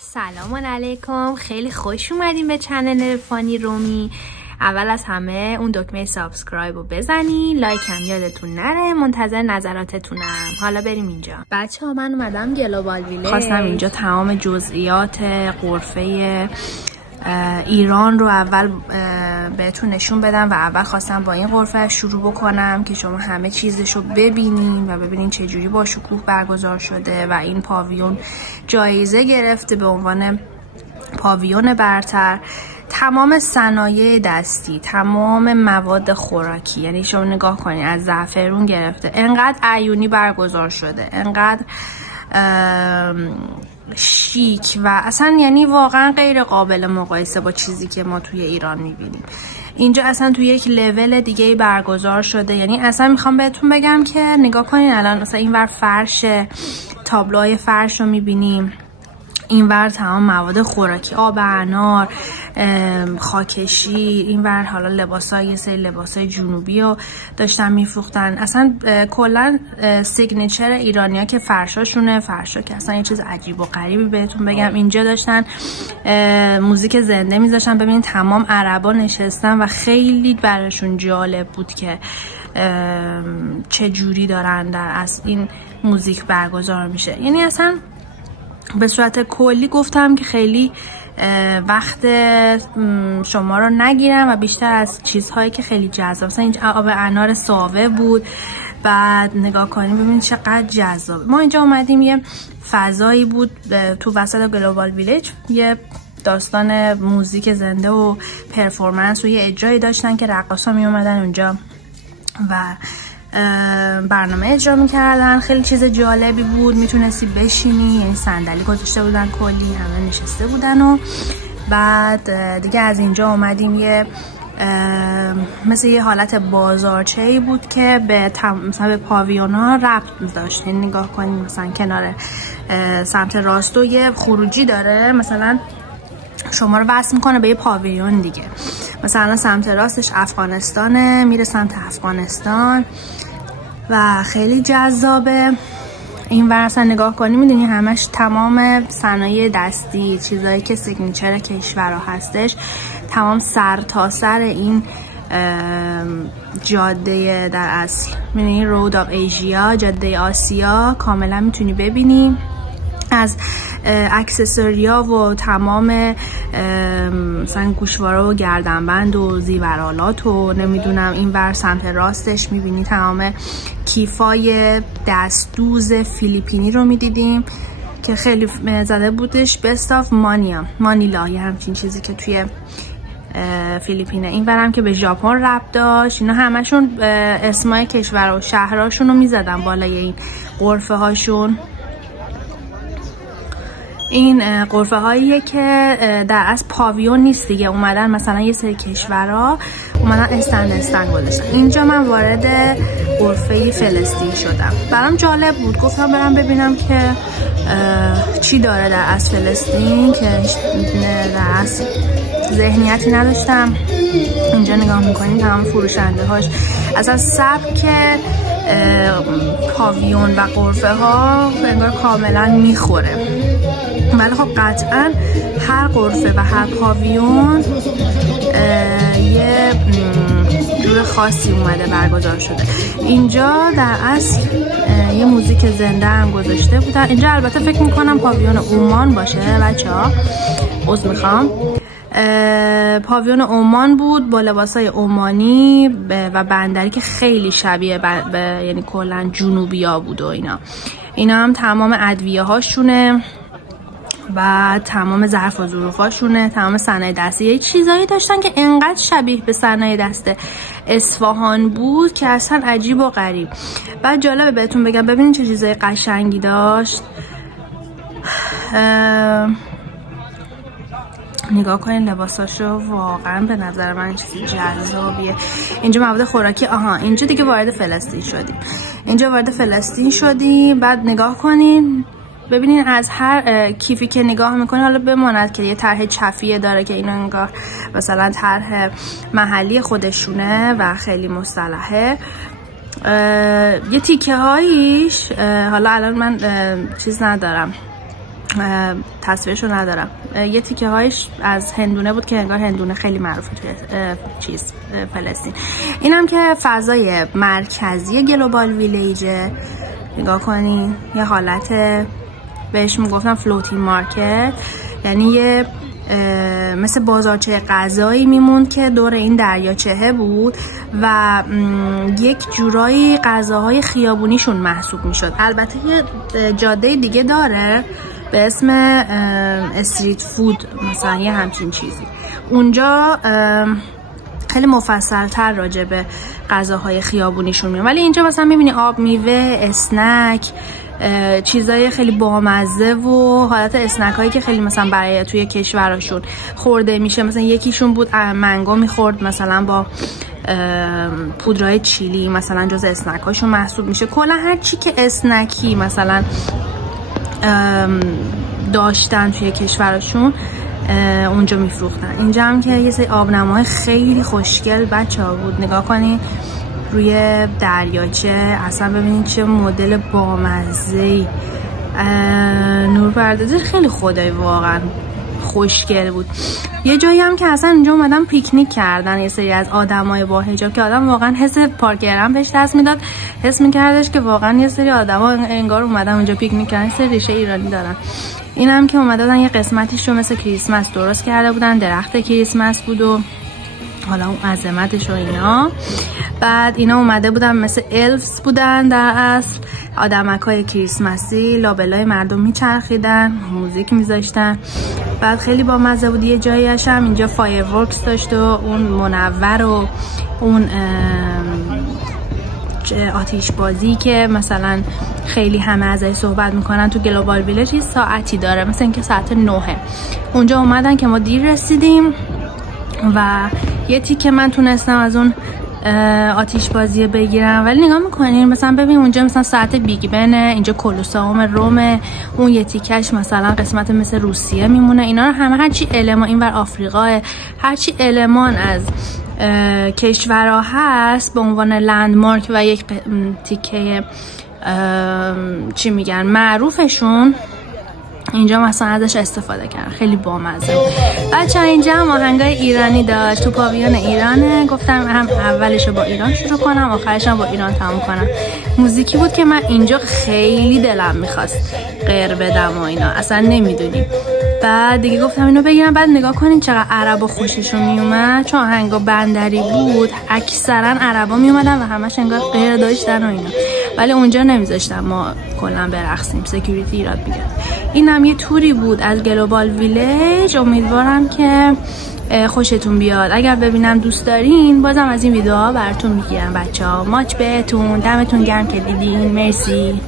سلام علیکم، خیلی خوش اومدین به چنل فانی رومی. اول از همه اون دکمه سابسکرایب رو بزنین، لایک هم یادتون نره، منتظر نظراتتونم. حالا بریم اینجا. بچه ها من اومدم گلوبال ویلیج، خواستم اینجا تمام جزئیات غرفه ایران رو اول بهتون نشون بدم و اول خواستم با این غرفه شروع بکنم که شما همه چیزش رو ببینین و ببینین چه جوری با شکوه برگزار شده و این پاویون جایزه گرفته به عنوان پاویون برتر. تمام صنایع دستی، تمام مواد خوراکی، یعنی شما نگاه کنین از زعفرون گرفته، انقدر عیونی برگزار شده، انقدر شیک و اصلا یعنی واقعا غیر قابل مقایسه با چیزی که ما توی ایران میبینیم. اینجا اصلا توی یک لول دیگه برگزار شده. یعنی اصلا میخوام بهتون بگم که نگاه کنین الان مثلا اینور فرش، تابلوهای فرش رو میبینیم، اینور تمام مواد خوراکی، آب انار، خاکشی، اینور حالا لباسای یه سری لباسای جنوبی رو داشتن میفروختن. اصلا کلا سیگنیچر ایرانیا که فرشاشونه، فرشا که اصلا یه چیز عجیب و غریبی بهتون بگم. اینجا داشتن موزیک زنده میذاشتن، ببینید تمام عربا نشستن و خیلی براشون جالب بود که چه جوری دارن در از این موزیک برگزار میشه. یعنی اصلا به صورت کلی گفتم که خیلی وقت شما رو نگیرم و بیشتر از چیزهایی که خیلی جذاب، مثلا اینجا آب انار ساوه بود. بعد نگاه کنیم ببینید چقدر جذاب. ما اینجا اومدیم یه فضایی بود تو وسط گلوبال ویلیج، یه داستان موزیک زنده و پرفورمنس و یه اجرایی داشتن که رقاصا می اومدن اونجا و برنامه اجرا میکردن. خیلی چیز جالبی بود، میتونستی بشینی، یعنی صندلی گذاشته بودن کلی، همه نشسته بودن. و بعد دیگه از اینجا اومدیم یه مثل یه حالت بازارچه‌ای بود که به مثلا به پاویونا ربط داشت. یعنی نگاه کنیم مثلا کنار سمت راستو یه خروجی داره، مثلا شما رو وصل میکنه به یه پاویون دیگه. مثلا سمت راستش افغانستانه، میره سمت افغانستان و خیلی جذابه. این ور اصلا نگاه کنی میدونی همش تمام صنایع دستی، چیزایی که سیگنیچر کشورها هستش، تمام سر تا سر این جاده در اصل میدونی رود آف ایژیا، جاده آسیا کاملا میتونی ببینی، از اکسسوریا و تمام مثلا گوشواره و گردنبند و زیورالات و نمیدونم. این ور سمت راستش میبینی تمام کیفای دستدوز فیلیپینی رو میدیدیم که خیلی زده بودش بست آف مانیلا، یه همچین چیزی که توی فیلیپینه. این ورم که به ژاپن ربط داشت. اینا همشون اسمای کشور و شهرهاشون رو میزدن بالای این غرفه هاشون. این غرفه هاییه که در از پاویون نیست دیگه، اومدن مثلا یه سری کشورها اومدن استن گذاشتن. اینجا من وارد غرفه فلسطین شدم، برام جالب بود، گفتم برم ببینم که چی داره در از فلسطین که در از ذهنیتی نداشتم. اینجا نگاه میکنیم تمام فروشنده هاش از سبک پاویون و غرفه ها انگار کاملا میخوره، ولی خب قطعا هر غرفه و هر پاویون یه جور خاصی اومده برگزار شده. اینجا در اصل یه موزیک زنده هم گذاشته بودن. اینجا البته فکر میکنم پاویون عمان باشه بچه ها، عذر میخوام. پاویون عمان بود با لباسای عمانی و بندری که خیلی شبیه یعنی کلا جنوبیا بود و اینا هم تمام ادویه هاشونه و تمام ظرف و ظروفاشونه، تمام صنایع دستی. یه چیزایی داشتن که انقدر شبیه به صنایع دست اصفهان بود که اصلا عجیب و غریب. بعد جالبه بهتون بگم ببینید چه چیزای قشنگی داشت. نگاه کنین لباساشو، واقعا به نظر من چیزی جذابیه. اینجا مواد خوراکی، اینجا دیگه وارد فلسطین شدیم. بعد نگاه کنین ببینین از هر کیفی که نگاه میکنین، حالا بماند که یه طرح چفیه داره که اینا انگار مثلا طرح محلی خودشونه و خیلی مصطلحه. یه تیکه هاییش حالا الان من چیز ندارم، تصویرشو ندارم. یه تیکه هایش از هندونه بود که انگار هندونه خیلی معروفه توی فلسطین. اینم که فضای مرکزی گلوبال ویلیجه. نگاه کنین یه حالت بهش میگفتم فلوتینگ مارکت، یعنی یه مثل بازارچه غذایی میموند که دور این دریاچه بود و یک جورایی غذاهای خیابونیشون محسوب میشد. البته یه جاده دیگه داره به اسم استریت فود مثلا یه همچین چیزی. اونجا خیلی مفصل تر راجع به غذاهای خیابونیشون میاد، ولی اینجا مثلا میبینی آب میوه، اسنک، چیزای خیلی بامزه و حالت اسنک هایی که خیلی مثلا برای توی کشورشون خورده میشه. مثلا یکیشون بود منگو میخورد مثلا با پودرای چیلی، مثلا جز اسنک هاشون محسوب میشه. کلا هر چی که اسنکی مثلا داشتن توی کشورشون اونجا میفروختن. اینجا هم که یه سری آبنمای خیلی خوشگل بچه‌ها بود، نگاه کنین روی دریاچه، اصلا ببینید چه مدل بامزه‌ای، نورپردازی خیلی خدای واقعا خوشگل بود. یه جایی هم که اصلا اینجا اومدن پیکنیک کردن یه سری از آدمای با حجاب که آدم واقعا حس پارک گرم بهش دست میداد، حس میکردش که واقعا یه سری آدما انگار اومدن اونجا پیکنیک کردن، سری ریشه ایرانی دارن. این هم که اومده بودن یه قسمتیش رو مثل کریسمس درست کرده بودن، درخت کریسمس بود و حالا اون عظمتش و اینا. بعد اینا اومده بودن مثل الفز بودن در اصل، آدمکای کریسمسی، لابلای مردم میچرخیدن، موزیک میذاشتن. بعد خیلی بامزه بود. یه جاییش هم اینجا فایرورکس داشت و اون منور و اون آتیش بازی که مثلا خیلی همه ازش صحبت میکنن تو گلوبال ویلیج یه ساعتی داره، مثلا اینکه ساعت 9 اونجا اومدن که ما دیر رسیدیم و یه تیکه من تونستم از اون آتیش بازی بگیرم. ولی نگاه میکنین مثلا ببین اونجا مثلا ساعت بیگ بنه، اینجا کلوسئوم رومه، اون یه تیکش مثلا قسمت مثل روسیه میمونه. اینا رو همه هرچی المان اینور آفریقاه، هرچی المان از کشورها هست به عنوان لندمارک و یک تیکه چی میگن معروفشون، اینجا مثلا ازش استفاده کردن. خیلی بامزه بود. بچه اینجا هم آهنگای ایرانی داشت، تو پاویون ایرانه. گفتم هم اولشو با ایران شروع کنم آخرش هم با ایران تموم کنم. موزیکی بود که من اینجا خیلی دلم میخواست غیر بدم و اینا، اصلا نمیدونیم. بعد دیگه گفتم اینو بگیرم. بعد نگاه کنین چقدر عربا خوششون میومد، چون آهنگا بندری بود اکثرا عربا میومدن و همش انگار غیر داشتن و اینا، ولی اونجا نمیذاشتن ما کلا برقصیم، سکیوریتی ایراد میگرفت. اینم یه توری بود از گلوبال ویلیج. امیدوارم که خوشتون بیاد. اگر ببینم دوست دارین بازم از این ویدیوها براتون میگیرم بچه‌ها. ماچ بهتون، دمتون گرم که دیدین. مرسی.